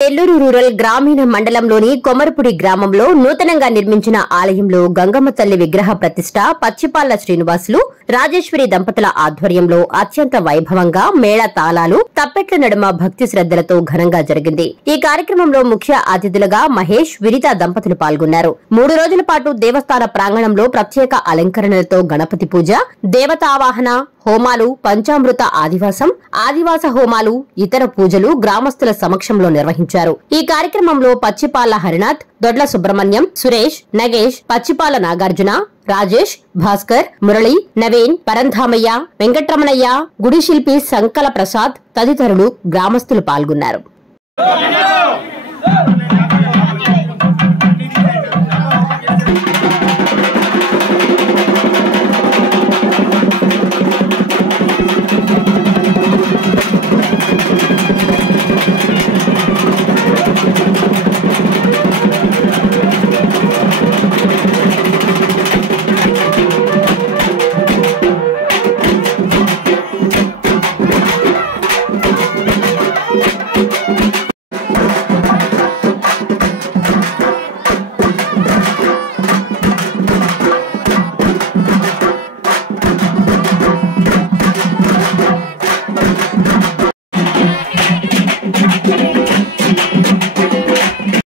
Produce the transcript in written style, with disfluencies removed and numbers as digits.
Nellore rural గ్రామీణ మండలంలోని కొమరపుడి గ్రామంలో నూతనంగా నిర్మించిన ఆలయంలో గంగమ్మ తల్లి విగ్రహ ప్రతిష్ట పచ్చిపాళ్ల శ్రీనివాసులు రాజేశ్వరి దంపతుల ఆధ్వర్యంలో అత్యంత వైభవంగా మేళ తాళాలు తప్పెట్ల నడుమ భక్తి శ్రద్దలతో ఘనంగా జరిగింది. ఈ కార్యక్రమంలో ముఖ్య అతిథులుగా మహేష్, వినిత దంపతులు పాల్గొన్నారు. 3 రోజుల పాటు దేవస్థాన ప్రాంగణంలో ప్రత్యేక అలంకరణలతో గణపతి పూజ, దేవతావాహన, హోమాలు, పంచామృత ఆదివాస హోమాలు, ఇతర పూజలు గ్రామస్తుల సమక్షంలో నిర్వహించారు. ఈ కార్యక్రమంలో పచ్చిపాళ్ల హరినాథ్, దొడ్ల సుబ్రహ్మణ్యం, సురేష్, నగేష్, పచ్చిపాల నాగార్జున, రాజేష్, భాస్కర్, మురళి, నవీన్, పరంధామయ్య, వెంకట్రమణయ్య, గుడి శిల్పి సంకల ప్రసాద్ తదితరులు గ్రామస్తులు పాల్గొన్నారు.